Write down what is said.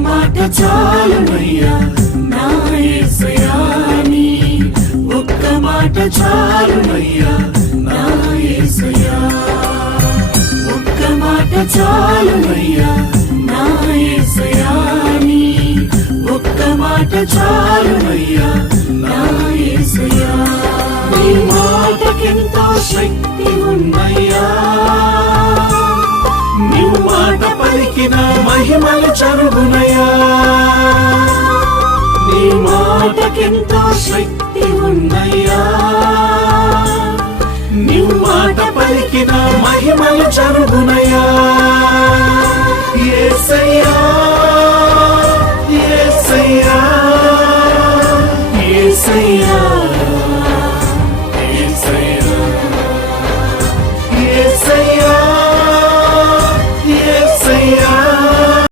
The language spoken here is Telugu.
మాట చాలునయ్యా నా యేసయ్యా నీ ఒక్క మాట చాలునయ్యా నా యేసయ్యా ఒక్క మాట చాలునయ్యా నా యేసయ్యా నీ ఒక్క మాట చాలునయ్యా నా యేసయ్యా నీ మాటకెంతో శక్తి ఉందయ్యా నీవు మాట పలికిన మహిమలు చరుగునయ్యా నీ మాటకెంతో శక్తి ఉందయ్యా నీవు మాట పలికిన మహిమలు చరుగునయ్యా యేసయ్యా